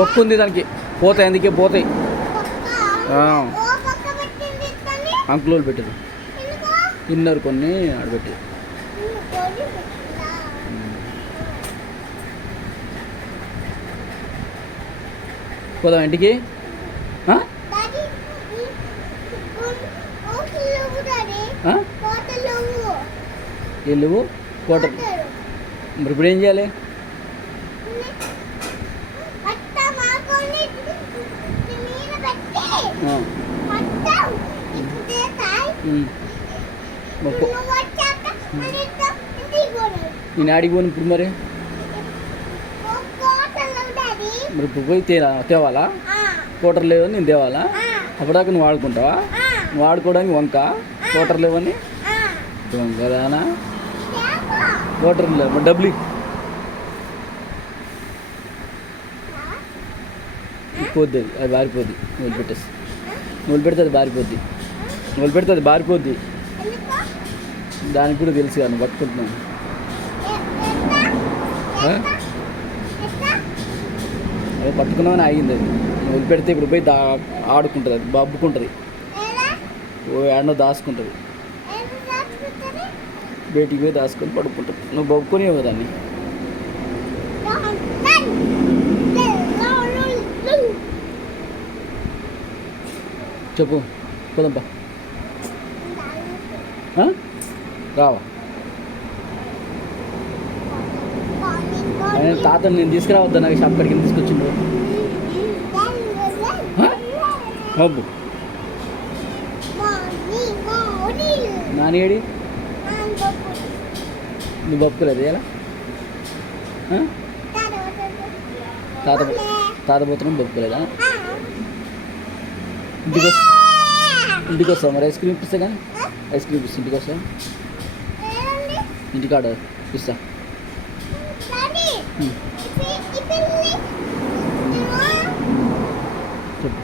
బొక్కు ఉంది దానికి, పోతాయి అందుకే పోతాయి. అంకులోళ్ళు పెట్టదు, తిన్నారు కొన్ని ఆడబెట్టి. పోదాం ఇంటికి. వెళ్ళవు కోట. మరి ఇప్పుడు ఏం చేయాలి? నేను ఆడికి పోను ఇప్పుడు. మరి మరి ఇప్పుడు పోయి తేవాలా? కోటర్ లేవని నేను తేవాలా? అప్పటిదాకా నువ్వు వాడుకుంటావా? నువ్వు వాడుకోవడానికి వంక, కోటర్ లేవని దొంగదానా. కోటర్ లేవు మరి డబ్బులు పోద్ది, అది బారిపోద్ది. నువ్వు పెట్టేసి నువ్వు పెడితే అది బారిపోద్ది, నువ్వు పెడితే అది బారిపోద్ది. దానికి కూడా తెలుసు కదా, నువ్వు పట్టుకుంటున్నాను. అదే పట్టుకున్నామని ఆగింది అది. నువ్వు పెడితే ఇప్పుడు పోయి ఆడుకుంటుంది, అది బబ్బుకుంటుంది, ఏడనో దాచుకుంటుంది. బయటికి పోయి దాచుకొని పడుకుంటుంది. నువ్వు బొబ్బుకొని ఇవ్వ దాన్ని. చెప్పు, పోదంపా. రావా? తాతను నేను తీసుకురావద్దా? నాకు షాప్ కడికి తీసుకొచ్చిండు. అబ్బు నాని ఏడి? నువ్వు బొప్పుకోలేదు ఎలా? తాత పోతున్నాం బొప్పుకోలేదా? ఇంటికి వస్తావు మరి? ఐస్ క్రీమ్ ఇప్పిస్తా కానీ, ఐస్ క్రీమ్ ఇస్తా. ఇంటికి వస్తా, ఇంటికాడ ఇస్తా. చెప్పు.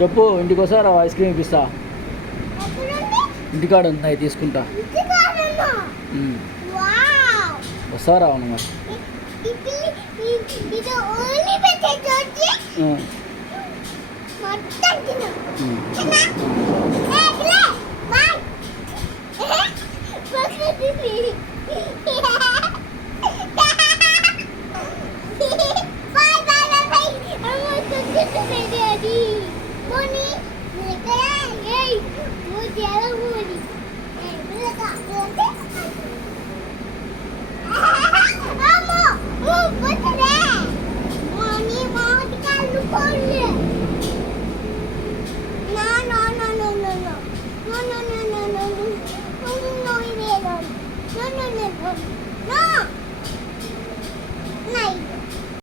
చెప్పు, ఇంటికి వస్తా రా, ఐస్ క్రీమ్ ఇప్పిస్తా. ఇంటికాడ ఉన్నాయి తీసుకుంటా. వస్తా రావు మరి?